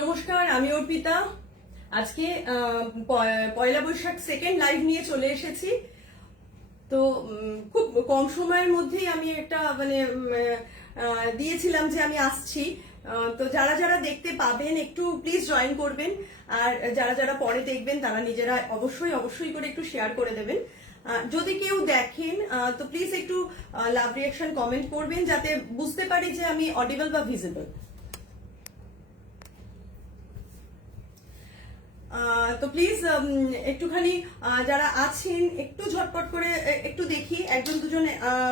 নমস্কার, আমি অর্পিতা। আজকে পয়লা বৈশাখ সেকেন্ড লাইভ নিয়ে চলে এসেছি। তো খুব কম সময়ের মধ্যেই আমি একটা দিয়েছিলাম যে আমি আসছি। তো যারা যারা দেখতে পাবেন একটু প্লিজ জয়েন করবেন, আর যারা যারা পরে দেখবেন তারা নিজেরা অবশ্যই অবশ্যই করে একটু শেয়ার করে দেবেন। যদি কেউ দেখেন তো প্লিজ একটু লাভ রিয়াকশন কমেন্ট করবেন, যাতে বুঝতে পারি যে আমি অডিবল বা ভিজিবল। তো প্লিজ একটুখানি যারা আছেন একটু ঝটপট করে একটু দেখি, একজন দুজন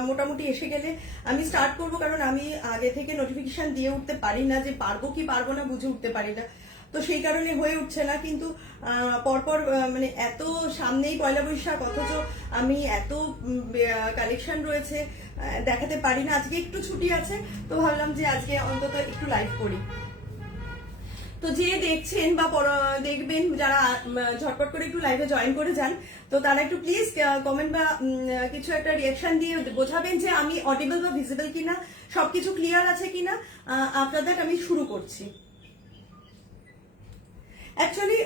মোটামুটি এসে গেলে আমি স্টার্ট করব, কারণ আমি আগে থেকে নোটিফিকেশন দিয়ে উঠতে পারি না, যে পারবো কি পারবো না বুঝে উঠতে পারি না। তো সেই কারণে হয়ে উঠছে না, কিন্তু পরপর এত সামনেই পয়লা বৈশাখ, অথচ আমি এত কালেকশন রয়েছে দেখাতে পারি না। আজকে একটু ছুটি আছে, তো ভাবলাম যে আজকে অন্তত একটু লাইভ করি। তো যে দেখছেন বা দেখবেন, যারা ঝটপট করে একটু লাইভে জয়েন করে যান, তো তারা একটু প্লিজ কমেন্ট বা কিছু একটা রিয়াকশন দিয়ে বোঝাবেন যে আমি অডিবল বা ভিজিবল কিনা, সবকিছু ক্লিয়ার আছে কিনা। আপনাদের আমি শুরু করছি। অ্যাকচুয়ালি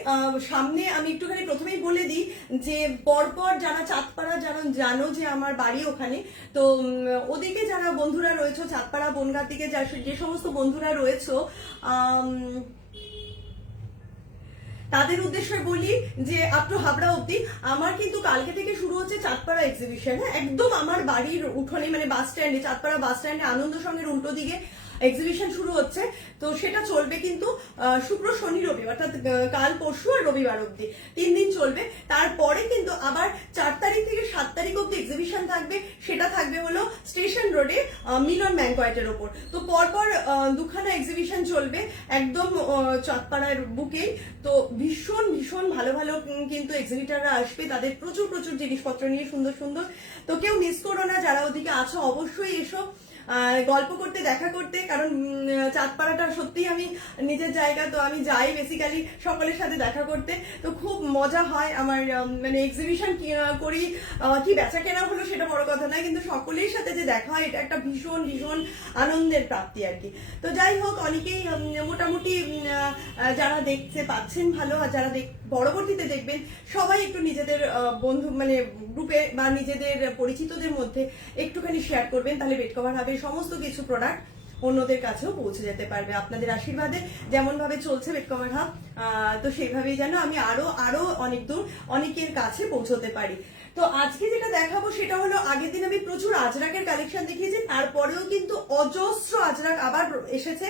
সামনে আমি একটুখানি প্রথমেই বলে দিই যে পরপর যারা চাঁদপাড়া যারা জানো যে আমার বাড়ি ওখানে, তো ওদিকে যারা বন্ধুরা রয়েছে, চাঁদপাড়া বনগাঁ দিকে যে সমস্ত বন্ধুরা রয়েছে, তাদের উদ্দেশ্যে বলি যে আপ টু হাবড়া অব্দি আমার কিন্তু কালকে থেকে শুরু হচ্ছে চাঁদপাড়া এক্সিবিশন। হ্যাঁ, একদম আমার বাড়ির উঠোনে, বাস স্ট্যান্ডে, চাঁদপাড়া বাস স্ট্যান্ডে আনন্দ সঙ্গের উল্টো দিকে এক্সিবিশন শুরু হচ্ছে। তো সেটা চলবে কিন্তু শুক্র শনি রবি, অর্থাৎ কাল পরশু আর রবিবার অব্দি 3 দিন চলবে। তারপরে কিন্তু আবার 4 তারিখ থেকে 7 তারিখ অব্দি এক্সিবিশন থাকবে। সেটা থাকবে হলো স্টেশন রোডে মিলন ব্যাংকোয়েটের ওপর। তো পরপর দুখানা এক্সিবিশন চলবে একদম চাঁদপাড়ার বুকেই। তো ভীষণ ভীষণ ভালো ভালো কিন্তু এক্সিবিটাররা আসবে, তাদের প্রচুর প্রচুর জিনিসপত্র নিয়ে সুন্দর সুন্দর। তো কেউ মিস করো না, যারা ওদিকে আছো অবশ্যই এসো গল্প করতে, দেখা করতে, কারণ চাঁদপাড়াটা সত্যিই আমি নিজের জায়গা, তো আমি যাই বেসিক্যালি সকলের সাথে দেখা করতে। তো খুব মজা হয় আমার, এক্সিবিশন করি, কি বেচা কেনা হলো সেটা বড় কথা নয়, কিন্তু সকলের সাথে যে দেখা হয় এটা একটা ভীষণ ভীষণ আনন্দের প্রাপ্তি আর কি। তো যাই হোক, অনেকেই মোটামুটি যারা দেখতে পাচ্ছেন ভালো, আর যারা পরবর্তীতে দেখবেন সবাই একটু নিজেদের বন্ধু গ্রুপে বা নিজেদের পরিচিতদের মধ্যে একটুখানি শেয়ার করবেন, তাহলে বেড কভার হবে, সমস্ত কিছু প্রোডাক্ট অন্যদের কাছেও পৌঁছে যেতে পারবে আপনাদের আশীর্বাদে। যেমন ভাবে চলছে বেড কভার হাব, তো সেইভাবেই যেন আমি আরো আরো অনেক দূর অনেকের কাছে পৌঁছতে পারি। তো আজকে যেটা দেখাবো সেটা হলো, আগের দিন আমি প্রচুর আজরাকের কালেকশন দেখিয়েছি, তারপরেও কিন্তু অজস্র আজরাক আবার এসেছে।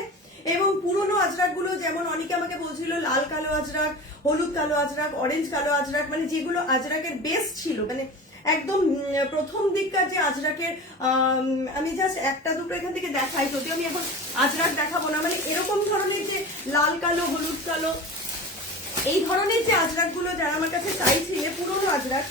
এবং পুরনো আজরাক গুলো, যেমন অনেকে আমাকে বলছিল লাল কালো আজরাক, হলুদ কালো আজরাক, অরেঞ্জ কালো আজরাক, যেগুলো আজরাকের বেস্ট ছিল, একদম প্রথম দিককার যে আজরাকের, আমি জাস্ট একটা দুটো এখান থেকে দেখাই, যদি আমি এখন আজরাক দেখাবো না, এরকম ধরনের যে লাল কালো, হলুদ কালো, এই ধরনের যে আজরাক গুলো যারা আমার কাছে চাইছিলে, পুরনো আজরাক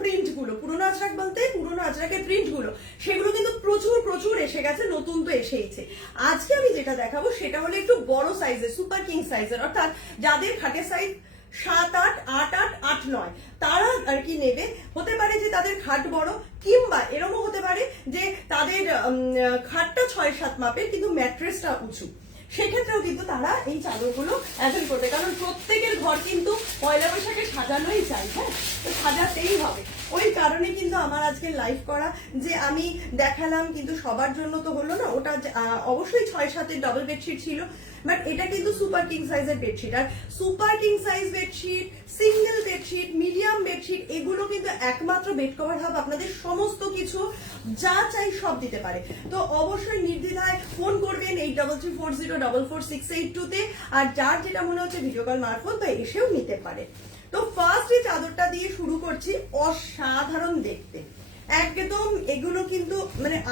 প্রিন্ট গুলো, পুরনো আজরাক বলতে পুরনো আজরাকের প্রিন্ট গুলো, সেগুলো কিন্তু প্রচুর প্রচুর এসে গেছে, নতুন তো এসেইছে। আজকে আমি যেটা দেখাবো সেটা হলো একটু বড় সাইজের, সুপার কিং সাইজের, অর্থাৎ যাদের খাটের সাইজ 7, 8, 8, 8, 8, 9, তারা আর কি নেবে। হতে পারে যে তাদের খাট বড়, কিংবা এরকমও হতে পারে যে তাদের খাটটা 6-7 মাপের কিন্তু ম্যাট্রেসটা উঁচু, সেক্ষেত্রেও কিন্তু তারা এই চাদরগুলো অ্যাভেল করবে, কারণ প্রত্যেকের ঘর কিন্তু পয়লা বৈশাখে সাজানোই চাই। হ্যাঁ, তো সাজাতেই হবে। ওই কারণে কিন্তু আমার আজকে লাইভ করা, যে আমি দেখালাম, কিন্তু সবার জন্য তো হলো না। ওটা অবশ্যই 6-7 ডাবল বেডশিট ছিল, বাট এটা কিন্তু সুপার কিং সাইজের বেডশিট। আর super king size bedsheet, single bedsheet, medium bedsheet, এগুলো কিন্তু একমাত্র বেড কভার হাব আপনাদের সমস্ত কিছু যা চাই সব দিতে পারে। তো অবশ্যই নির্দ্বিধায় ফোন করবেন 8334044682 তে, আর যার যেটা মনে হচ্ছে ভিডিও কল মারফত বা এসেও নিতে পারে। তো ফার্স্ট এই চাদরটা দিয়ে শুরু করছি, অসাধারণ দেখতে একদম। এগুলো কিন্তু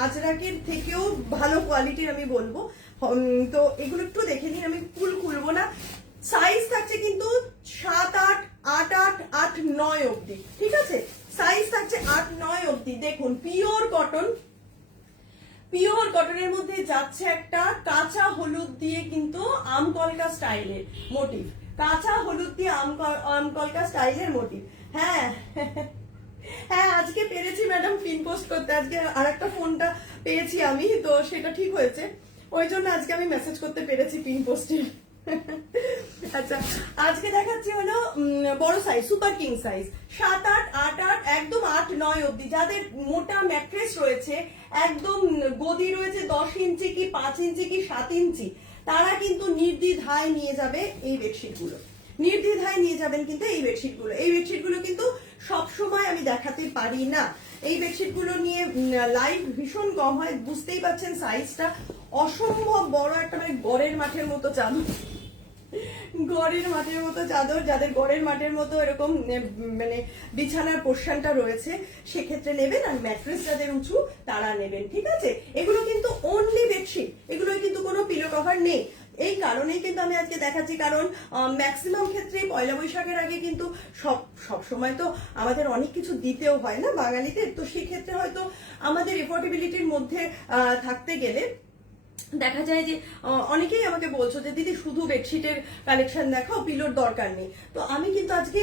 আজরাকের থেকেও ভালো কোয়ালিটির আমি বলবো। তো এগুলো একটু দেখে নিন, আমি ফুল খুলবো না। সাইজ থাকছে কিন্তু 7, 8, 8, 8, 8, 9 অব্দি, ঠিক আছে? সাইজ থাকছে 8, 9 অব্দি। দেখুন, পিওর কটন, পিওর কটনের মধ্যে যাচ্ছে একটা কাঁচা হলুদ দিয়ে কিন্তু আমকলকা স্টাইলের মোটিভ, কাঁচা হলুদ দিয়ে আমকলকা স্টাইলের মোটিভ। হ্যাঁ হ্যাঁ, আজকে পেরেছি ম্যাডাম পিন পোস্ট করতে, আজকে আর একটা ফোনটা পেয়েছি আমি, তো সেটা ঠিক হয়েছে, ওই জন্য আজকে আমি মেসেজ করতে পেরেছি পিন পোস্টের। আচ্ছা, আজকে দেখাচ্ছি হলো বড় সাইজ, সুপার কিং সাইজ, 7, 8, 8, একদম 8, 9 অব্দি। যাদের মোটা ম্যাট্রেস রয়েছে, একদম গদি রয়েছে 10 ইঞ্চি কি 5 ইঞ্চি কি 7 ইঞ্চি, তারা কিন্তু নির্দ্বিধায় নিয়ে যাবে এই বেডশিট গুলো, নির্দ্বিধায় নিয়ে যাবেন কিন্তু এই বেডশিট গুলো। এই বেডশিট গুলো কিন্তু সবসময় আমি দেখাতে পারি না। এই বেডশিট গুলো নিয়ে লাইভ ভীষণ কম হয়, বুঝতেই পারছেন সাইজটা অসম্ভব বড় একটা, মানে গড়ের মাঠের মতো চাদর, গড়ের মাঠের মতো চাদর। যাদের গড়ের মাঠের মতো এরকম মানে বিছানার পোর্শনটা রয়েছে সেক্ষেত্রে নেবেন, আর ম্যাট্রেস যাদের উঁচু তারা নেবেন, ঠিক আছে। এগুলো কিন্তু অনলি বেডশিট, এগুলো কিন্তু কোনো পিলো কভার নেই। এই কারণেই কিন্তু আমি আজকে দেখাচ্ছি, কারণ ম্যাক্সিমাম ক্ষেত্রে পয়লা বৈশাখের আগে কিন্তু সব সময় তো আমাদের অনেক কিছু দিতেও হয় না বাঙালিদের, তো সেক্ষেত্রে হয়তো আমাদের এফোর্ডেবিলিটির মধ্যে থাকতে গেলে দেখা যায় যে অনেকেই আমাকে বলছো যে দিদি শুধু বেডশিটের কালেকশন দেখাও, পিলোর দরকার নেই। তো আমি কিন্তু আজকে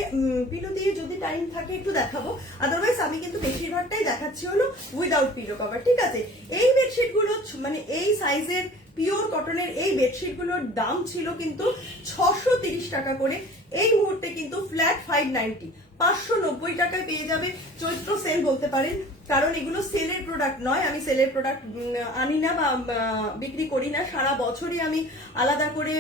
পিলো দিয়ে যদি টাইম থাকে একটু দেখাবো, আদারওয়াইজ আমি কিন্তু বেশিরভাগটাই দেখাচ্ছি হলো উইদাউট পিলো কভার, ঠিক আছে। এই বেডশিট গুলো মানে এই সাইজের পিওর কটনের এই বেডশিট গুলোর দাম ছিল কিন্তু 630 টাকা করে, এই মুহূর্তে কিন্তু ফ্ল্যাট 590, 590 টাকায় পেয়ে যাবে। চৈত্র সেল বলতে পারেন, কারণ এগুলো সেলের প্রোডাক্ট নয়, আমি সেলের প্রোডাক্ট আনি না বা বিক্রি করি না। সারা বছরই আমি আলাদা করে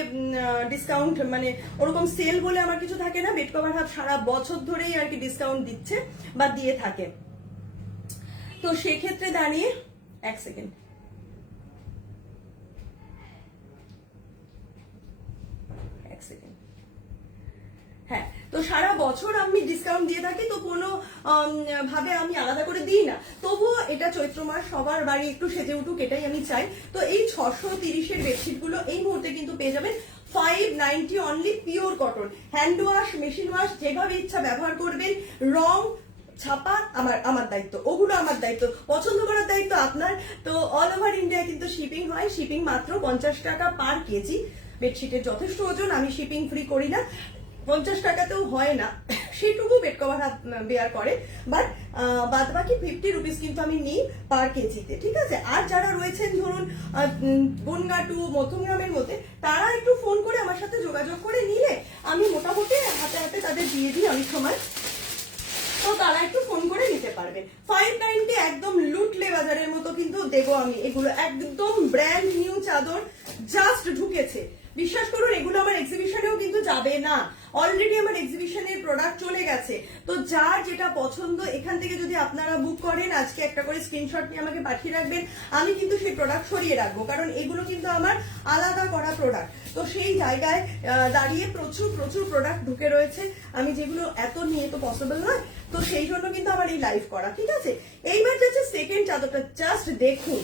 ডিসকাউন্ট, মানে ওরকম সেল বলে আমার কিছু থাকে না। বেড কভার হাব সারা বছর ধরেই আর কি ডিসকাউন্ট দিচ্ছে বা দিয়ে থাকে। তো সেক্ষেত্রে দাঁড়িয়ে এক সেকেন্ড, হ্যাঁ, তো সারা বছর আমি ডিসকাউন্ট দিয়ে থাকি, তো কোনো ভাবে আমি আলাদা করে দিই না। তবুও এটা চৈত্র মাস, সবার বাড়ি একটু সেজে উঠুক, এটাই আমি চাই। তো এই 630-এর বেডশিট গুলো এই মুহূর্তে কিন্তু পেয়ে যাবেন 590 only, pure cotton. Hand wash, machine wash, যেভাবে ইচ্ছা ব্যবহার করবেন। রং ছাপা আমার দায়িত্ব, ওগুলো আমার দায়িত্ব, পছন্দ করার দায়িত্ব আপনার। তো অল ওভার ইন্ডিয়ায় কিন্তু শিপিং হয়, শিপিং মাত্র 50 টাকা পার কেজি। বেডশিটের যথেষ্ট ওজন, আমি শিপিং ফ্রি করি না, 50 টাকাতেও হয় না, সেটুকু বেড কভার হাত বেয়ার করে। বাট বাদ বাকি 50 রুপিস কিন্তু আমি নিই পার কেজিতে, ঠিক আছে। আর যারা রয়েছেন ধরুন বনগা টু মধ্যমগ্রামের মধ্যে, তারা একটু ফোন করে আমার সাথে যোগাযোগ করে নিলে আমি মোটামুটি হাতে হাতে তাদের দিয়ে দিই অনেক সময়, তো তারা একটু ফোন করে নিতে পারবে। 590 একদম লুটলে বাজারের মতো কিন্তু দেবো আমি। এগুলো একদম ব্র্যান্ড নিউ চাদর, জাস্ট ঢুকেছে, বিশ্বাস করুন। এগুলো আমার এক্সিবিশনেও কিন্তু যাবে না, অলরেডি আমার এক্সিবিশনের প্রোডাক্ট চলে গেছে। তো যার যেটা পছন্দ এখান থেকে যদি আপনারা বুক করেন, আজকে একটা করে স্ক্রিনশট নিয়ে আমাকে পাঠিয়ে রাখবেন, আমি কিন্তু সেই প্রোডাক্ট সরিয়ে রাখবো, কারণ এগুলো কিন্তু আমার আলাদা করা প্রোডাক্ট। তো সেই জায়গায় দাঁড়িয়ে প্রচুর প্রচুর প্রোডাক্ট ঢুকে রয়েছে, আমি যেগুলো এত নিয়ে তো পসিবল নয়, তো সেই জন্য কিন্তু আমার এই লাইভ করা, ঠিক আছে। এইবার যাচ্ছে সেকেন্ড চাদরটা, জাস্ট দেখুন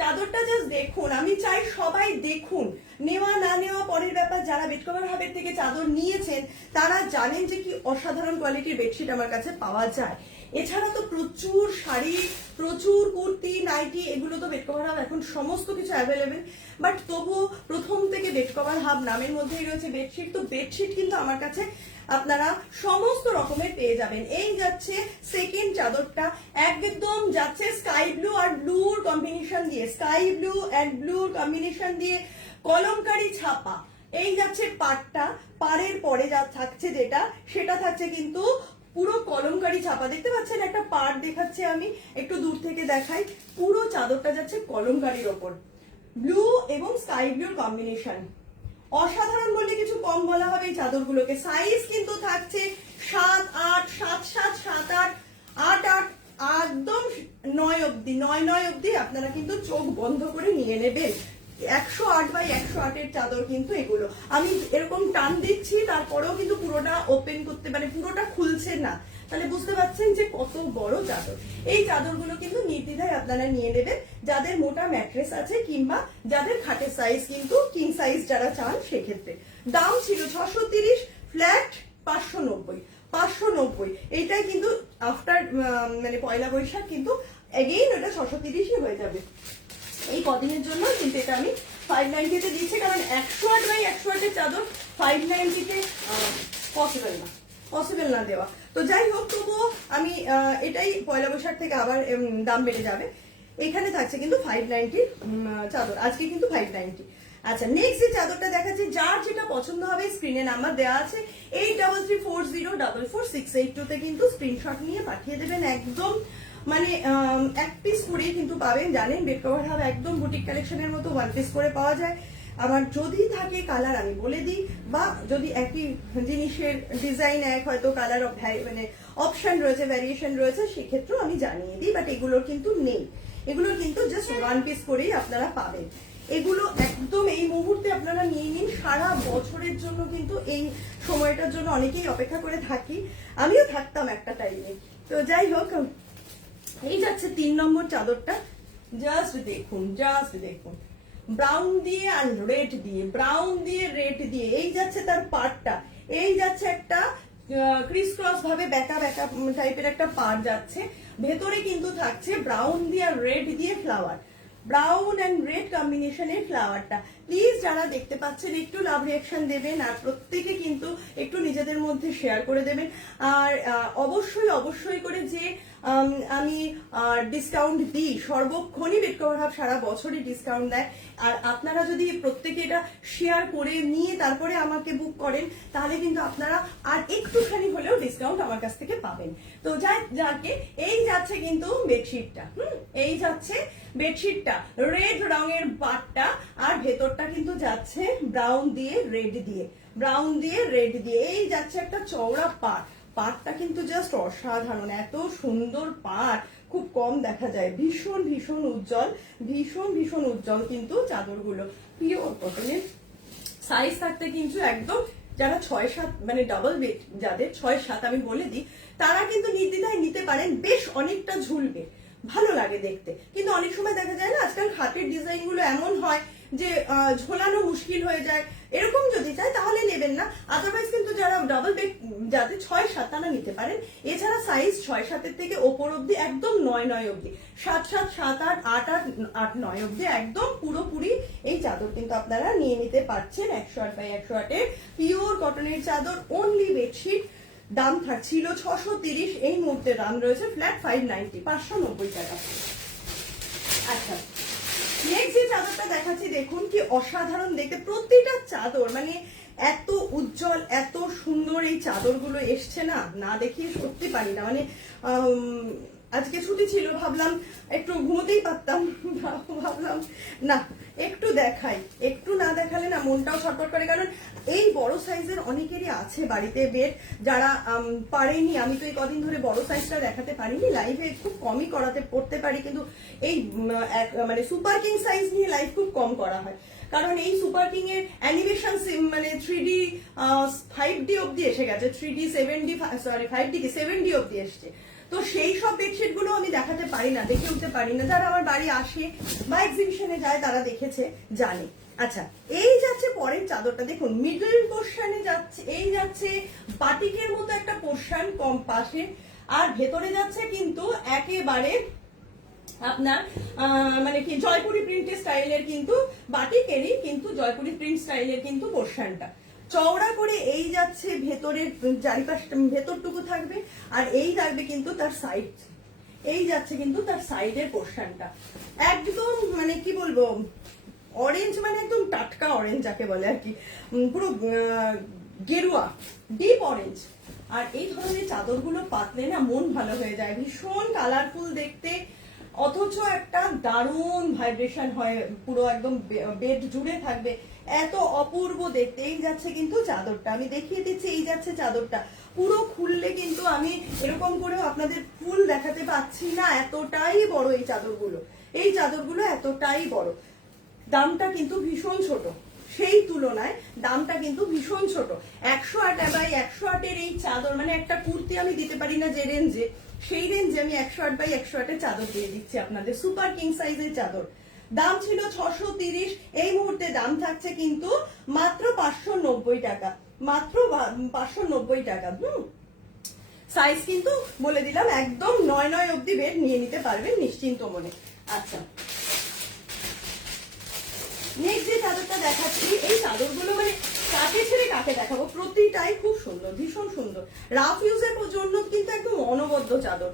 চাদরটা, জাস্ট দেখুন। আমি চাই সবাই দেখুন, নেওয়া না নেওয়া পরের ব্যাপার। যারা বেড কভার হাবের থেকে চাদর নিয়েছেন তারা জানেন যে কি অসাধারণ কোয়ালিটির বেডশিট আমার কাছে পাওয়া যায়। এছাড়া তো প্রচুর শাড়ি, প্রচুর কুর্তি, নাইটি, এগুলো তো বেড কভার হাব এখন সমস্ত কিছু অ্যাভেলেবেল। বাট তবুও প্রথম থেকে বেড কভার হাব নামের মধ্যেই রয়েছে বেডশিট। তো বেডশিট কিন্তু আমার কাছে আপনারা সমস্ত রকমের পেয়ে যাবেন। এই যাচ্ছে সেকেন্ড চাদরটা, একদম যাচ্ছে স্কাই ব্লু আর ব্লুর কম্বিনেশন দিয়ে, স্কাই ব্লু এন্ড ব্লুর কম্বিনেশন দিয়ে কলমকারি ছাপা। এই যাচ্ছে পাড়টা, পাড়ের পরে যা থাকছে যেটা, সেটা থাকছে কিন্তু পুরো কলমকারি ছাপা। দেখতে পাচ্ছেন একটা পাড় দেখাচ্ছে, আমি একটু দূর থেকে দেখাই। পুরো চাদরটা যাচ্ছে কলমকারির ওপর, ব্লু এবং স্কাই ব্লুর কম্বিনেশন। অসাধারণ বললে কিছু কম বলা হবে এই চাদরগুলোকে। সাইজ কিন্তু থাকছে 7, 8, 7, 7, 7, 8, 8, 8, একদম 9 অব্দি, 9 অব্দি আপনারা কিন্তু চোখ বন্ধ করে নিয়ে নেবেন। 108 বাই 108 এর চাদর কিন্তু এগুলো। আমি এরকম টান দিচ্ছি, তারপরেও কিন্তু পুরোটা ওপেন করতে, মানে পুরোটা খুলছে না, তাহলে বুঝতে পারছেন যে কত বড় চাদর। এই চাদরগুলো কিন্তু নির্দ্বিধায় আপনারা নিয়ে নেবেন, যাদের মোটা ম্যাট্রেস আছে কিংবা যাদের খাটের সাইজ কিন্তু কিং সাইজ যারা চান সেক্ষেত্রে। দাম ছিল 630, ফ্ল্যাট 590, 590। এইটাই কিন্তু আফটার মানে পয়লা বৈশাখ কিন্তু এগেইন ওটা 630ই হয়ে যাবে। এই কদিনের জন্য কিন্তু এটা আমি 590 তে দিচ্ছি, কারণ 108 বাই 108 এর চাদর 590 তে পসিবল না দেওয়া। তো যাই হোক, তবুও আমি এটাই পয়লা বৈশাখ থেকে আবার দাম বেড়ে যাবে। এখানে থাকছে কিন্তু 590 চাদর, আজকে কিন্তু 590। আচ্ছা, নেক্সট যে চাদরটা দেখাচ্ছি, যার যেটা পছন্দ হবে স্ক্রিনে নাম্বার দেওয়া আছে 8334044682 তে কিন্তু স্ক্রিনশট নিয়ে পাঠিয়ে দেবেন। একদম মানে এক পিস করে কিন্তু পাবেন। জানেন বেড কভার হাব একদম বুটিক কালেকশনের মতো ওয়ান পিস করে পাওয়া যায়। আবার যদি থাকে কালার আমি বলে দিই, বা যদি একই জিনিসের ডিজাইন এক হয়তো কালার মানে অপশন রয়েছে, ভ্যারিয়েশন রয়েছে, সেক্ষেত্রেও আমি জানিয়ে দিই, বাট এগুলোর কিন্তু নেই। এগুলোর কিন্তু জাস্ট ওয়ান পিস করেই আপনারা পাবেন। এগুলো একদম এই মুহূর্তে আপনারা নিয়ে নিন, সারা বছরের জন্য কিন্তু এই সময়টার জন্য অনেকেই অপেক্ষা করে থাকি, আমিও থাকতাম একটা টাইমে। তো যাই হোক, এই যাচ্ছে 3 নম্বর চাদরটা। জাস্ট দেখুন, জাস্ট দেখুন, ব্রাউন দিয়ে আর রেড দিয়ে, ব্রাউন দিয়ে রেড দিয়ে, এই যাচ্ছে তার পার্টটা, এই যাচ্ছে একটা ক্রিস ক্রস ভাবে বেঁকা বেঁকা টাইপের একটা পার্ট যাচ্ছে, ভেতরে কিন্তু থাকছে ব্রাউন দিয়ে আর রেড দিয়ে ফ্লাওয়ার, ব্রাউন এন্ড রেড কম্বিনেশনের ফ্লাওয়ারটা। প্লিজ যারা দেখতে পাচ্ছেন একটু লাভ রিয়াকশন দেবেন, আর প্রত্যেকে কিন্তু একটু নিজেদের মধ্যে শেয়ার করে দেবেন। আর অবশ্যই অবশ্যই করে যে আমি ডিসকাউন্ট দিই, সর্বক্ষণই বেড কভার হাব সারা বছরই ডিসকাউন্ট দেয়। আর আপনারা যদি প্রত্যেকে এটা শেয়ার করে নিয়ে তারপরে আমাকে বুক করেন, তাহলে কিন্তু আপনারা আর একটুখানি হলেও ডিসকাউন্ট আমার কাছ থেকে পাবেন। তো যাকে এই যাচ্ছে কিন্তু বেডশিটটা, এই যাচ্ছে বেডশিটটা, রেড রঙের পাটটা, আর ভেতরটা কিন্তু যাচ্ছে ব্রাউন দিয়ে রেড দিয়ে, ব্রাউন দিয়ে রেড দিয়ে, এই যাচ্ছে একটা চওড়া পাট। পাটটা কিন্তু জাস্ট অসাধারণ, এত সুন্দর পাট খুব কম দেখা যায়, ভীষণ ভীষণ উজ্জ্বল, ভীষণ ভীষণ উজ্জ্বল কিন্তু চাদরগুলো, পিওর কটনের। সাইজ থাকতে কিন্তু একদম যারা 6-7 মানে ডাবল বেড যাদের 6-7 আমি বলে দিই, তারা কিন্তু নির্দ্বিধায় নিতে পারেন। বেশ অনেকটা ঝুলবে, ভালো লাগে দেখতে, কিন্তু অনেক সময় দেখা যায় না আজকাল খাটের ডিজাইন গুলো এমন হয় যে ঝোলানো মুশকিল হয়ে যায়, এরকম যদি চাই তাহলে নেবেন না। আদারওয়াইজ কিন্তু যারা ডাবল বেড যাদের 6-7 তারা নিতে পারেন। এছাড়া সাইজ 6-7 থেকে ওপর অব্দি, একদম 9-9 অব্দি, 7-7, 7-8, 8-8, 8-9 অব্দি একদম পুরোপুরি এই চাদর কিন্তু আপনারা নিয়ে নিতে পারছেন। 108x108 এর পিওর কটনের চাদর, অনলি বেডশিট। দাম ছিল 630, এই মুহূর্তে দাম রয়েছে ফ্ল্যাট 590, 590 টাকা। আচ্ছা, নেক্সট যে চাদরটা দেখাচ্ছি, দেখুন কি অসাধারণ দেখতে, প্রতিটা চাদর মানে এত উজ্জ্বল, এত সুন্দর এই চাদরগুলো এসছে না, না দেখিয়ে সত্যি পারি না। মানে আজকে ছুটি ছিল, ভাবলাম একটু ঘুমোতেই পারতাম, ভাবলাম না একটু দেখাই, একটু না দেখালে না মনটাও ছটফট করে। কারণ এই বড় সাইজের অনেকেরই আছে বাড়িতে বেড, যারা পারেনি। আমি তো এই কদিন ধরে বড় সাইজটা দেখাতে পারিনি, লাইভে খুব কমই করতে পারি, কিন্তু এই মানে সুপার কিং সাইজ নিয়ে লাইভ খুব কম করা হয়। কারণ এই সুপার কিং এর অ্যানিমেশন মানে 3D 5D অব্দি এসে গেছে, 3D 7D, সরি 5D কি 7D অব্দি এসছে। তো সেই সব বেডশিট গুলো আমি দেখাতে পারি না, দেখে উঠতে পারি না। যারা আমার বাড়ি আসে বা এক্সিবিশনে যায় তারা দেখেছে, জানে। আচ্ছা, এই যাচ্ছে পরের চাদরটা, দেখুন মিডল পোর্শনে যাচ্ছে, এই যাচ্ছে বাটিকের মতো একটা পোর্শন কম পাশে, আর ভেতরে যাচ্ছে কিন্তু একেবারে আপনার মানে কি জয়পুরি প্রিন্টের স্টাইলের, কিন্তু বাটিকেরই কিন্তু জয়পুরি প্রিন্ট স্টাইলের কিন্তু পোর্শনটা চওড়া করে এই যাচ্ছে, ভেতরের চারিপাশটা ভেতরটুকু থাকবে, আর এই থাকবে কিন্তু তার সাইড, এই যাচ্ছে কিন্তু তার সাইডের পোর্শনটা একদম মানে কি বলবো, অরেঞ্জ, মানে একদম টাটকা অরেঞ্জ যাকে বলে আর কি, পুরো গেরুয়া ডিপ অরেঞ্জ। আর এই ধরনের চাদরগুলো পাতলে না মন ভালো হয়ে যায়, ভীষণ কালারফুল দেখতে, অথচ একটা দারুণ ভাইব্রেশন হয়, পুরো একদম বেড জুড়ে থাকবে, এত অপূর্ব দেখতে। এই যাচ্ছে কিন্তু চাদরটা, আমি দেখিয়ে দিচ্ছি, এই যাচ্ছে চাদরটা, পুরো খুললে কিন্তু আমি এরকম করেও আপনাদের ফুল দেখাতে পাচ্ছি না, এতটাই বড় এই চাদরগুলো, এই চাদরগুলো এতটাই বড়। দামটা কিন্তু ভীষণ ছোট, সেই তুলনায় দামটা কিন্তু ভীষণ ছোট। 108x108 এর এই চাদর, মানে একটা কুর্তি আমি দিতে পারি না যে রেঞ্জে, সেই রেঞ্জে আমি 108x108 এর চাদর দিয়ে দিচ্ছি আপনাদের, সুপার কিং সাইজের চাদর। দাম ছিল 630, এই মুহূর্তে দাম থাকছে কিন্তু মাত্র 590 টাকা, মাত্র 590 টাকা। সাইজ কিন্তু বলে দিলাম একদম 9-9 অব্দি বেড নিয়ে নিতে পারবেন নিশ্চিন্ত মনে। আচ্ছা, নেক্সট যে চাদরটা দেখাচ্ছি, এই চাদরগুলো মানে কাকে ছেড়ে কাকে দেখাবো, প্রতিটাই খুব সুন্দর, ভীষণ সুন্দর। রাফ ইউজের জন্য কিন্তু একদম অনবদ্য চাদর,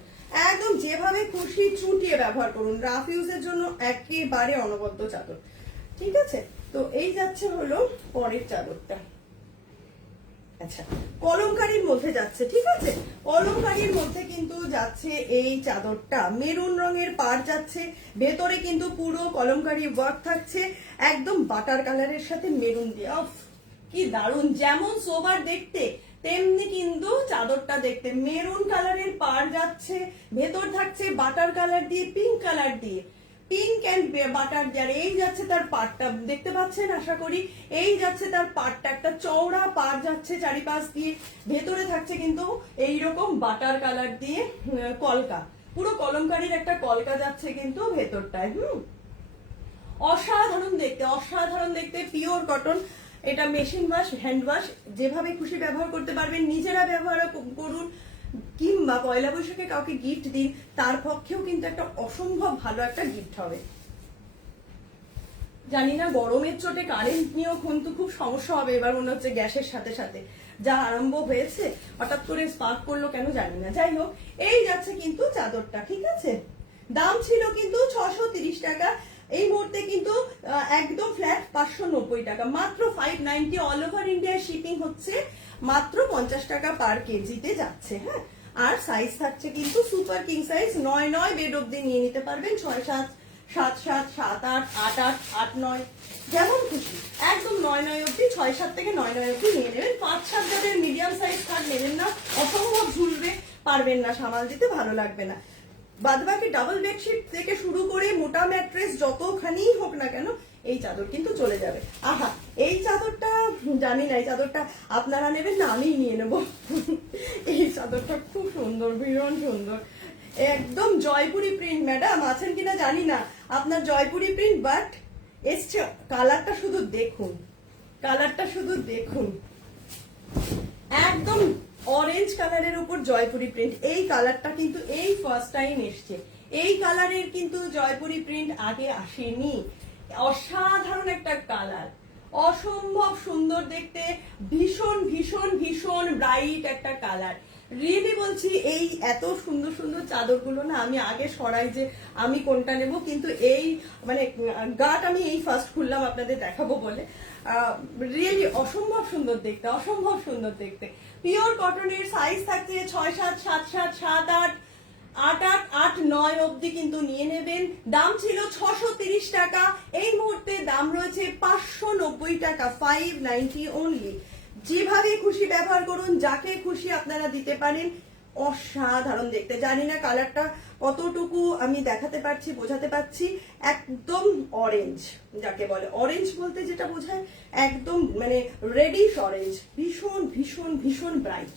একদম যেভাবে খুশি চুটিয়ে ব্যবহার করুন, রাফ ইউজের জন্য একেবারে অনবদ্য চাদর, ঠিক আছে। তো এই যাচ্ছে হলো পরের চাদরটা। আচ্ছা, কলমকারীর মধ্যে যাচ্ছে, ঠিক আছে, কলমকারীর মধ্যে কিন্তু যাচ্ছে এই চাদরটা, মেরুন রঙের পাড় যাচ্ছে, ভেতরে কিন্তু পুরো কলমকারী ওয়ার্ক থাকছে, একদম বাটার কালারের সাথে মেরুন দিয়ে, কি দারুণ, যেমন সোবার দেখতে তেমনি কিন্তু চাদরটা দেখতে। মেরুন কালারের পাড় যাচ্ছে, ভেতর থাকছে বাটার কালার দিয়ে, পিঙ্ক কালার দিয়ে, পিঙ্ক এন্ড বাটার দিয়ে। এই যাচ্ছে তার পাড়টা, দেখতে পাচ্ছেন আশা করি, এই যাচ্ছে তার পাড়টা, একটা চওড়া পাড় যাচ্ছে চারিপাশ দিয়ে, ভেতরে থাকছে কিন্তু এইরকম বাটার কালার দিয়ে কলকা, পুরো কলমকারীর একটা কলকা যাচ্ছে কিন্তু ভেতরটায়। অসাধারণ দেখতে, অসাধারণ দেখতে, পিওর কটন। এটা মেশিন ওয়াশ, হ্যান্ড ওয়াশ, যেভাবে খুশি ব্যবহার করতে পারবেন, নিজেরা ব্যবহার করুন, কিংবা পয়লা বৈশাখে কাউকে গিফট দিন, তার পক্ষেও কিন্তু একটা অসম্ভব ভালো একটা গিফট হবে। জানি না গরমের চোটে কারেন্ট নিয়েও কিন্তু খুব সমস্যা হবে এবার, মনে হচ্ছে গ্যাসের সাথে সাথে যা আরম্ভ হয়েছে, হঠাৎ করে স্পার্ক করলো কেন জানি না। যাই হোক, এই যাচ্ছে কিন্তু চাদরটা, ঠিক আছে। দাম ছিল কিন্তু 630 টাকা, এই মুহূর্তে কিন্তু একদম ফ্ল্যাট 590 টাকা, মাত্র 590। অল ওভার ইন্ডিয়া শিপিং হচ্ছে, মাত্র 50 টাকা পার কেজিতে যাচ্ছে। হ্যাঁ, আর সাইজ থাকছে কিন্তু সুপার কিং সাইজ, 9 বেড অব্দি নিয়ে নিতে পারবেন, 6-7, 7-7, 7-8, 8-8, 8-9, যেমন খুশি, একদম 9-9 অব্দি, 6-7 থেকে 9-9 অব্দি নিয়ে নেবেন। 5-7 যাদের মিডিয়াম সাইজ থাক নেবেন না, অসম্ভব ঝুলবে, পারবেন না সামাল দিতে, ভালো লাগবে না। বাদবাকি ডাবল বেডশিট থেকে শুরু করে মোটা ম্যাট্রেস যতখানি হোক না কেন, এই চাদর কিন্তু চলে যাবে। আহা, এই চাদরটা জানি না, এই চাদরটা আপনারা নেবেন না আমিই নিয়ে নেব। এই চাদরটা খুব সুন্দর, ভীষণ সুন্দর, একদম জয়পুরি প্রিন্ট। ম্যাডাম আছেন কিনা জানি না আপনার জয়পুরি প্রিন্ট, বাট এসছে, কালারটা শুধু দেখুন, কালারটা শুধু দেখুন, একদম অরেঞ্জ কালারের উপর জয়পুরি প্রিন্ট। এই কালারটা কিন্তু এই ফার্স্ট টাইম এসছে, এই কালারের কিন্তু জয়পুরি প্রিন্ট আগে আসেনি। অসাধারণ একটা কালার, অসম্ভব সুন্দর দেখতে, ভীষণ ভীষণ ভীষণ ব্রাইট একটা কালার। রিয়েলি বলছি, এই এত সুন্দর সুন্দর চাদরগুলো না আমি আগে সরাই যে আমি কোনটা নেব, কিন্তু এই মানে গাট আমি এই ফার্স্ট খুললাম আপনাদের দেখাবো বলে। রিয়েলি অসম্ভব সুন্দর দেখতে, অসম্ভব সুন্দর দেখতে। পিওর কটনের, সাইজ থাকছে 6-7, 7-7, 7-8, 8-8, 8-9 অব্দি কিন্তু নিয়ে নেবেন। দাম ছিল 630 টাকা, এই মুহূর্তে দাম রয়েছে 590 টাকা, 590 অনলি। যেভাবে খুশি ব্যবহার করুন, যাকে খুশি আপনারা দিতে পারেন। অসাধারণ দেখতে, জানি না কালারটা কতটুকু আমি দেখাতে পারছি, বোঝাতে পারছি, একদম অরেঞ্জ, যাকে বলে অরেঞ্জ বলতে যেটা বোঝায়, একদম মানে রেডিশ অরেঞ্জ, ভীষণ ভীষণ ভীষণ ব্রাইট,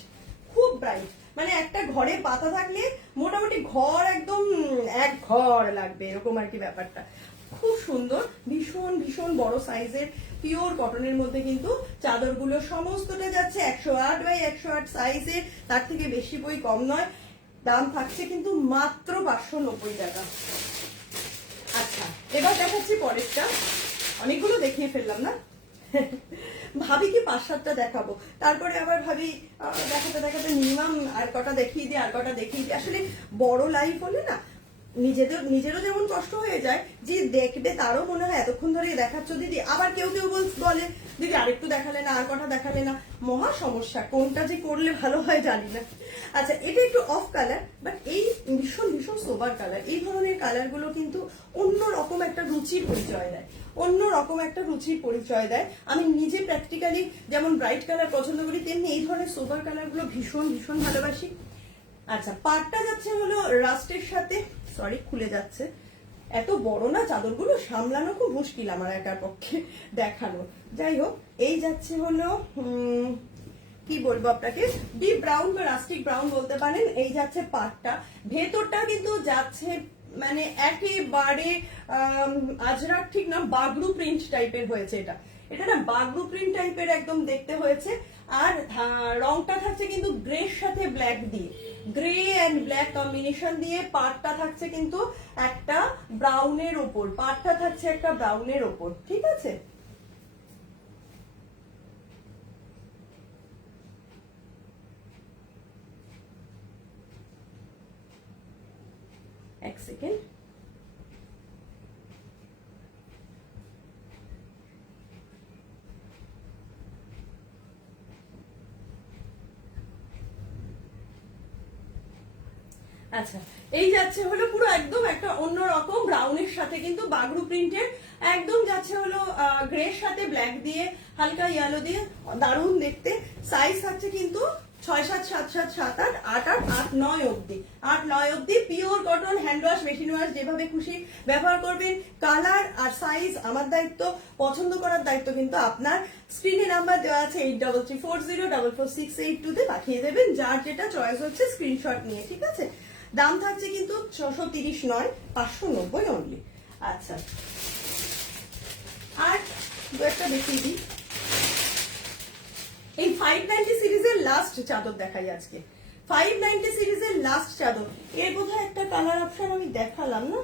খুব ব্রাইট, মানে একটা ঘরে পাতা থাকলে মোটামুটি ঘর একদম এক ঘর লাগবে, এরকম আর কি ব্যাপারটা। খুব সুন্দর, ভীষণ ভীষণ বড় সাইজের, পিওর কটনের মধ্যে কিন্তু চাদরগুলো সমস্তটা যাচ্ছে 108x108 সাইজে, তার থেকে বেশি বই কম নয়। দাম থাকছে কিন্তু মাত্র 590 টাকা। আচ্ছা, এবার দেখাচ্ছি পরেরটা, অনেকগুলো দেখিয়ে ফেললাম না, ভাবি কি 5-7টা দেখাবো, তারপরে আবার ভাবি দেখাতে দেখাতে মিনিমাম আর কটা দেখিয়ে দিই, আর কটা দেখিয়ে দিই। আসলে বড় লাইভ হলে না নিজেরও যেমন কষ্ট হয়ে যায়, যে দেখবে তারও মনে হয় এতক্ষণ ধরে দেখাচ্ছ দিদি, আবার কেউ কেউ বলে দিদি আরেকটু দেখালে না, আর কটা দেখালে না, মহা সমস্যা, কোনটা যে করলে ভালো হয় জানি না। আচ্ছা, এটা একটু অফ কালার, বাট এই ভীষণ ভীষণ সোবার কালার। এই ধরনের কালার গুলো কিন্তু অন্য রকম একটা রুচির পরিচয় দেয়, অন্য রকম একটা রুচির পরিচয় দেয়। আমি নিজে প্র্যাকটিক্যালি যেমন ব্রাইট কালার পছন্দ করি, তেমনি এই ধরনের সোবার কালার গুলো ভীষণ ভীষণ ভালোবাসি। আচ্ছা, পাটটা যাচ্ছে হলো রাস্টের সাথে, সরি খুলে যাচ্ছে, এত বড় না চাদরগুলো, সামলানো খুব মুশকিল আমার একার পক্ষে দেখানো। যাই হোক, এই যাচ্ছে হলো কি বলবো আপনাকে, ডিপ ব্রাউন বা রাস্টিক ব্রাউন বলতে পারেন। এই যাচ্ছে পাটটা, ভেতরটা কিন্তু যাচ্ছে মানে একেবারে আজরাক ঠিক না, বাগরু প্রিন্ট টাইপের হয়েছে, এটা না বাগরু প্রিন্ট টাইপের একদম দেখতে হয়েছে। আর রংটা থাকছে কিন্তু গ্রের সাথে ব্ল্যাক দিয়ে, গ্রে এন্ড ব্ল্যাক কম্বিনেশন দিয়ে। পাটটা থাকছে কিন্তু একটা ব্রাউনের ওপর, পাটটা থাকছে একটা ব্রাউনের ওপর, ঠিক আছে। এক সেকেন্ড, আচ্ছা, এই যাচ্ছে হলো পুরো একদম একটা অন্যরকম ব্রাউনের সাথে কিন্তু বাগরু প্রিন্টের, একদম যাচ্ছে হলো গ্রের সাথে ব্ল্যাক দিয়ে হালকা ইয়েলো দিয়ে, দারুণ দেখতে। সাইজ থাকছে কিন্তু 6, 7, 7, 7, 7, 8, 8, 8, 8, 9 অব্দি, 8, 9 অব্দি pure cotton, hand wash, machine wash, যেভাবে খুশি ব্যবহার করবেন। কালার আর সাইজ আমার দায়িত্ব, পছন্দ করার দায়িত্ব কিন্তু আপনার। স্ক্রিনে নাম্বার দেওয়া আছে 8334044682 তে পাঠিয়ে দেবেন, যার যেটা চয়েস হচ্ছে স্ক্রিনশট নিয়ে, ঠিক আছে। দাম থাকছে কিন্তু 630 নয়, 590 অনলি। আচ্ছা, আর দু একটা দেখিয়ে দিই। এই 590 সিরিজের লাস্ট চাদর দেখাই আজকে। 590 সিরিজের লাস্ট চাদর, এর বোধহয় একটা কালার অপশন আমি দেখালাম না,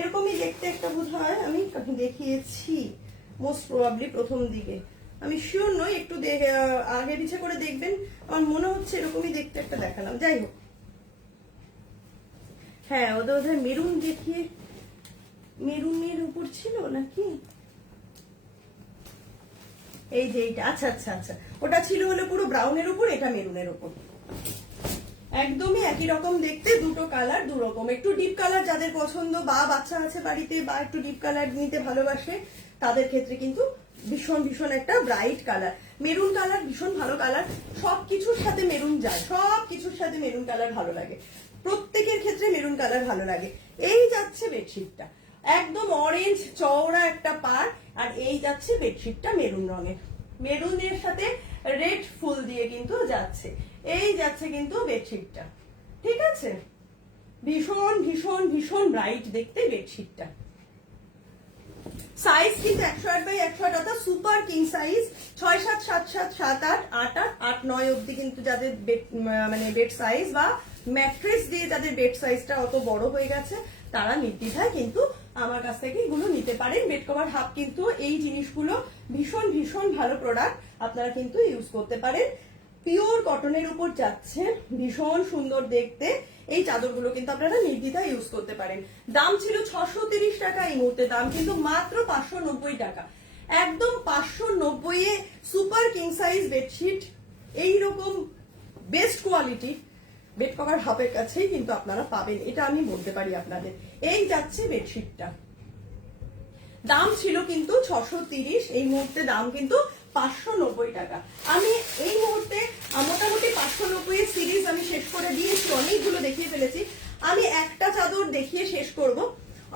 এরকমই দেখতে একটা বোধহয় আমি দেখিয়েছি মোস্ট প্রবাবলি প্রথম দিকে, আমি শিওর নই, একটু আগে পিছে করে দেখবেন, আমার মনে হচ্ছে এরকমই দেখতে একটা দেখালাম। যাই হোক, হ্যাঁ ওদের বোধহয় মেরুন দেখিয়ে, মেরুনের উপর ছিল নাকি, এই যে এইটা, আচ্ছা আচ্ছা আচ্ছা, ওটা ছিল হলো পুরো ব্রাউনের উপর, এটা মেরুনের উপর, একদমই একই রকম দেখতে, দুটো কালার দু রকম। একটু ডিপ কালার যাদের পছন্দ, বা বাচ্চা আছে বাড়িতে, বা একটু ডিপ কালার নিতে ভালোবাসে, তাদের ক্ষেত্রে কিন্তু ভীষণ ভীষণ একটা ব্রাইট কালার। মেরুন কালার ভীষণ ভালো কালার, সবকিছুর সাথে মেরুন যায়, সবকিছুর সাথে মেরুন কালার ভালো লাগে, প্রত্যেকের ক্ষেত্রে মেরুন কালার ভালো লাগে। এই যাচ্ছে বেডশিটটা, একদম অরেঞ্জ চওড়া একটা পার, আর এই যাচ্ছে বেডশিটটা মেরুন রঙের, মেরুনের সাথে রেড ফুল দিয়ে কিন্তু যাচ্ছে, এই যাচ্ছে কিন্তু বেডশিটটা, ঠিক আছে। ভীষণ ভীষণ ভীষণ ব্রাইট দেখতে বেডশিটটা। সাইজ কিন্তু 108x108, অর্থাৎ সুপার কিং সাইজ, 6, 7, 7, 7, 7, 8, 8, 8, 8, 9 অব্দি কিন্তু যাদের মানে বেড সাইজ বা ম্যাট্রেস দিয়ে যাদের বেড সাইজটা অত বড় হয়ে গেছে, তারা নির্দ্বিধায় কিন্তু আমার কাছ থেকে এগুলো নিতে পারেন। বেড কভার হাফ কিন্তু এই জিনিসগুলো ভীষণ ভীষণ ভালো প্রোডাক্ট, আপনারা কিন্তু ইউজ করতে পারেন। পিওর কটনের উপর যাচ্ছে, ভীষণ সুন্দর দেখতে, এই চাদরগুলো কিন্তু আপনারা নির্দ্বিধায় ইউজ করতে পারেন। দাম ছিল 630 টাকা, এই মুহূর্তে দাম কিন্তু মাত্র 590 টাকা, একদম 590 এ সুপার কিং সাইজ বেডশিট, এইরকম বেস্ট কোয়ালিটি বেড কভার হাফের কাছেই কিন্তু আপনারা পাবেন, এটা আমি বলতে পারি আপনাদের। এই যাচ্ছে বেডশিটটা, দাম ছিল কিন্তু 630, এই মুহূর্তে দাম কিন্তু 590 টাকা। আমি এই মুহূর্তে মোটামুটি 590 সিরিজ আমি শেষ করে দিয়েছি, অনেকগুলো দেখিয়ে ফেলেছি। আমি একটা চাদর দেখিয়ে শেষ করব,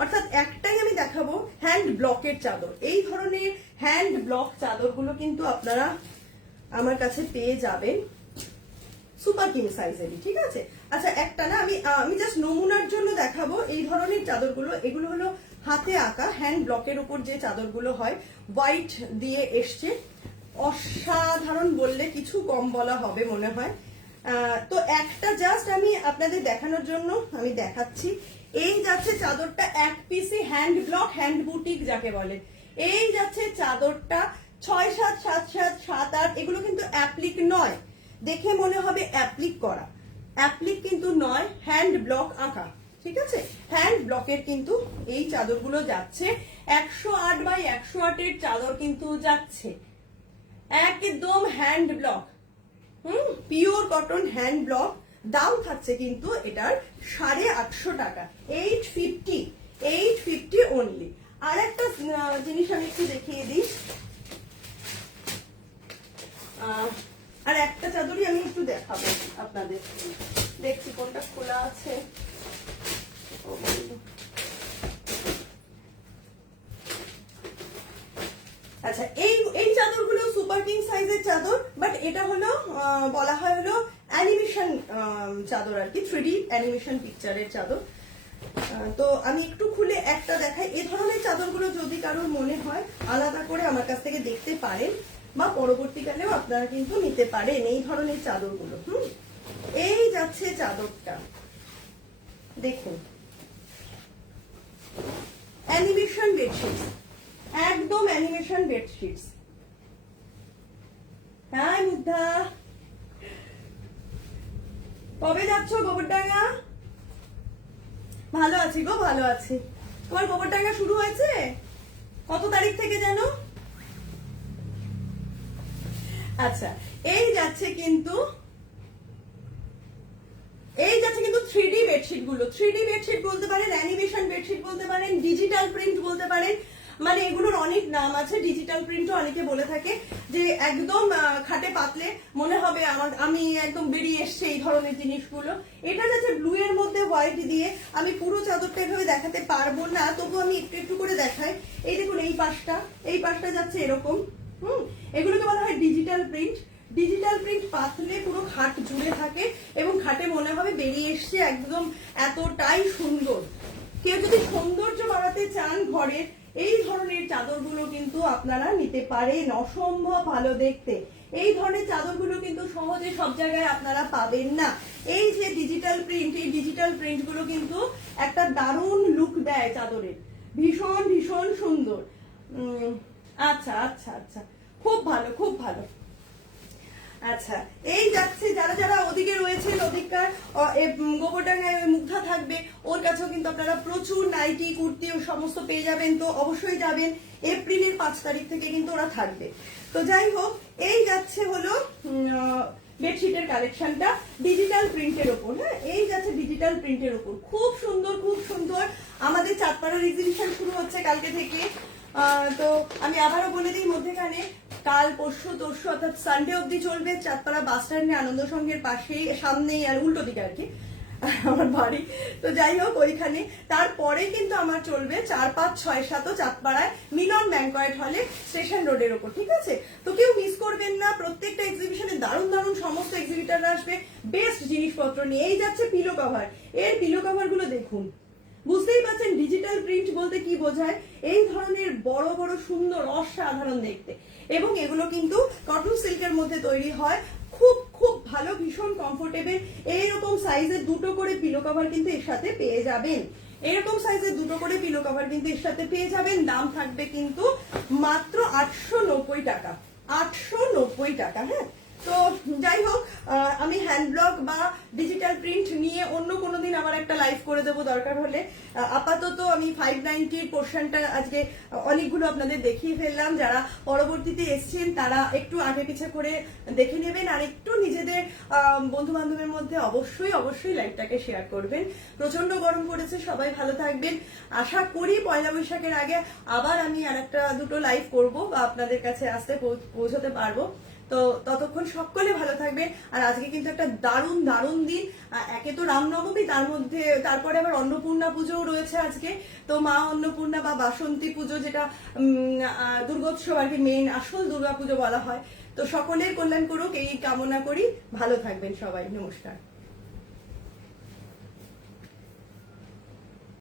অর্থাৎ একটাই আমি দেখাবো হ্যান্ড ব্লকের চাদর। এই ধরনের হ্যান্ড ব্লক চাদরগুলো কিন্তু আপনারা আমার কাছে পেয়ে যাবেন সুপার কিং সাইজেরই, ঠিক আছে। আচ্ছা, একটা না, আমি জাস্ট নমুনার জন্য দেখাবো এই ধরনের চাদরগুলো। এগুলো হলো হাতে আঁকা হ্যান্ড ব্লকের উপর যে চাদরগুলো হয়, হোয়াইট দিয়ে এসছে, অসাধারণ বললে কিছু কম বলা হবে মনে হয়। তো একটা জাস্ট আমি আপনাদের দেখানোর জন্য আমি দেখাচ্ছি। এই যাচ্ছে চাদরটা, এক পিসি হ্যান্ড ব্লক, হ্যান্ড বুটিক যাকে বলে। এই যাচ্ছে চাদরটা 6, 7, 7, 7, 7, 8, এগুলো কিন্তু অ্যাপ্লিক নয়, দেখে মনে হবে অ্যাপ্লিক করা, অ্যাপ্লিক কিন্তু নয়, হ্যান্ড ব্লক আঁকা, ঠিক আছে। হ্যান্ড ব্লকের কিন্তু এই চাদরগুলো যাচ্ছে, 108 বাই 108 এর চাদর কিন্তু যাচ্ছে, একদম hand block, pure cotton hand block. দাম থাকছে কিন্তু এটার 850 টাকা, 850 অনলি। আর একটা জিনিস আমি একটু দেখিয়ে দিই, আর একটা চাদরই আমি একটু দেখাবো আপনাদের, দেখছি কোনটা খোলা আছে। আচ্ছা, এই চাদরগুলো সুপার কিং সাইজের চাদর, বাট এটা হলো বলা হয় হলো অ্যানিমেশন চাদর আর কি, 3D অ্যানিমেশন পিকচারের চাদর। তো আমি একটু খুলে একটা দেখাই। এই ধরনের চাদরগুলো যদি কারোর মনে হয় আলাদা করে আমার কাছ থেকে দেখতে পারেন, বা পরবর্তীকালেও আপনারা কিন্তু নিতে পারেন এই ধরনের চাদরগুলো। এই যাচ্ছে চাদরটা, দেখুন, অ্যানিমেশন বেডশিটস, একদম অ্যানিমেশন বেডশিটস। হ্যাঁ মুগ্ধা, কবে যাচ্ছ গোবরডাঙ্গা? ভালো আছি গো, ভালো আছি। তোমার গোবরডাঙ্গা শুরু হয়েছে কত তারিখ থেকে জানো? আচ্ছা, এই যাচ্ছে কিন্তু 3D বেডশিট গুলো, 3D বেডশিট বলতে পারেন, অ্যানিমেশন বেডশিট বলতে পারেন, ডিজিটাল প্রিন্ট বলতে পারেন, মানে এগুলোর অনেক নাম আছে। ডিজিটাল প্রিন্টও অনেকে বলে থাকে, যে একদম খাটে পাতলে মনে হবে আমি একদম বেরিয়ে এসছে এই ধরনের জিনিসগুলো। এটা যাচ্ছে ব্লু এর মধ্যে হোয়াইট দিয়ে, আমি পুরো চাদরটা এভাবে দেখাতে পারবো না, তবু আমি একটু একটু করে দেখাই। এই দেখুন এই পাশটা যাচ্ছে এরকম। এগুলোকে বলা হয় ডিজিটাল প্রিন্ট। ডিজিটাল প্রিন্ট পাতলে পুরো খাট জুড়ে থাকে এবং খাটে মনে হবে বেরিয়ে এসছে, একদম এতটাই সুন্দর। কেউ যদি সৌন্দর্য বাড়াতে চান ঘরের, এই ধরনের চাদরগুলো কিন্তু আপনারা নিতে পারেন, অসম্ভব ভালো দেখতে। এই ধরনের চাদরগুলো কিন্তু সহজে সব জায়গায় আপনারা পাবেন না। এই যে ডিজিটাল প্রিন্ট, এই ডিজিটাল প্রিন্ট গুলো কিন্তু একটা দারুণ লুক দেয় চাদরের, ভীষণ ভীষণ সুন্দর। আচ্ছা আচ্ছা আচ্ছা, খুব ভালো খুব ভালো। আচ্ছা, এই যাচ্ছে যারা যারা ওদিকে রয়েছেন, ওদিককার গোবরডাঙ্গায় ওই মুগ্ধা থাকবে, ওর কাছেও কিন্তু আপনারা প্রচুর নাইটি, কুর্তি ও সমস্ত পেয়ে যাবেন। তো অবশ্যই যাবেন, এপ্রিলের 5 তারিখ থেকে কিন্তু ওরা থাকবে। তো যাই হোক, এই যাচ্ছে হলো বেডশিটের কালেকশনটা ডিজিটাল প্রিন্টের ওপর। হ্যাঁ, এই যাচ্ছে ডিজিটাল প্রিন্টের ওপর, খুব সুন্দর খুব সুন্দর। আমাদের চাঁদপাড়ার এক্সিবিশন শুরু হচ্ছে কালকে থেকে। তো আমি আবারও বলে দিই, মধ্যেখানে কাল পরশু তরশু অর্থাৎ সানডে অব্দি চলবে। চাঁদপাড়া বাস স্ট্যান্ডে আনন্দ সংঘের পাশেই, সামনেই আর উল্টো দিকে আর কি আমার বাড়ি। তো যাই হোক, ওইখানে তারপরে কিন্তু আমার চলবে 4, 5, 6, 7 চাঁদপাড়ায় মিলন ব্যাংকয়েট হলে, স্টেশন রোডের ওপর। ঠিক আছে, তো কেউ মিস করবেন না। প্রত্যেকটা এক্সিবিশনে দারুণ দারুণ সমস্ত এক্সিবিটাররা আসবে বেস্ট জিনিসপত্র নিয়ে। এই যাচ্ছে পিলো কভার, এর পিলো কভার গুলো দেখুন, বুঝতেই পারছেন ডিজিটাল প্রিন্ট বলতে কি বোঝায়। এই ধরনের বড় বড় সুন্দর অসাধারণ দেখতে, এবং এগুলো কিন্তু কটন সিল্কের মধ্যে তৈরি হয়, খুব খুব ভালো, ভীষণ কমফোর্টেবল। এইরকম সাইজের দুটো করে পিলো কভার কিন্তু এর সাথে পেয়ে যাবেন, এরকম সাইজের দুটো করে পিলো কভার কিন্তু এর সাথে পেয়ে যাবেন। দাম থাকবে কিন্তু মাত্র 890 টাকা, 890 টাকা। হ্যাঁ, তো যাই হোক, আমি হ্যান্ড ব্লক বা ডিজিটাল প্রিন্ট নিয়ে অন্য কোনো দিন আবার একটা লাইভ করে দেবো দরকার হলে। আপাতত আমি 590 পোর্শনটা আজকে অনেকগুলো আপনাদের দেখিয়ে ফেললাম। যারা পরবর্তীতে এসছেন তারা একটু আগে পিছে করে দেখে নেবেন, আর একটু নিজেদের বন্ধু বান্ধবের মধ্যে অবশ্যই অবশ্যই লাইভটাকে শেয়ার করবেন। প্রচন্ড গরম পড়েছে, সবাই ভালো থাকবেন। আশা করি পয়লা বৈশাখের আগে আবার আমি আর একটা দুটো লাইভ করবো বা আপনাদের কাছে আসতে পৌঁছতে পারবো। তো ততক্ষণ সকলে ভালো থাকবেন। আর আজকে কিন্তু একটা দারুণ দারুণ দিন। একে তো রামনবমী, তার মধ্যে তারপরে আবার অন্নপূর্ণা পুজোও রয়েছে আজকে। তো মা অন্নপূর্ণা বা বাসন্তী পুজো, যেটা দুর্গোৎসব আর কি, মেন আসল দুর্গা পুজো বলা হয়। তো সকলের কল্যাণ করুক এই কামনা করি। ভালো থাকবেন সবাই, নমস্কার।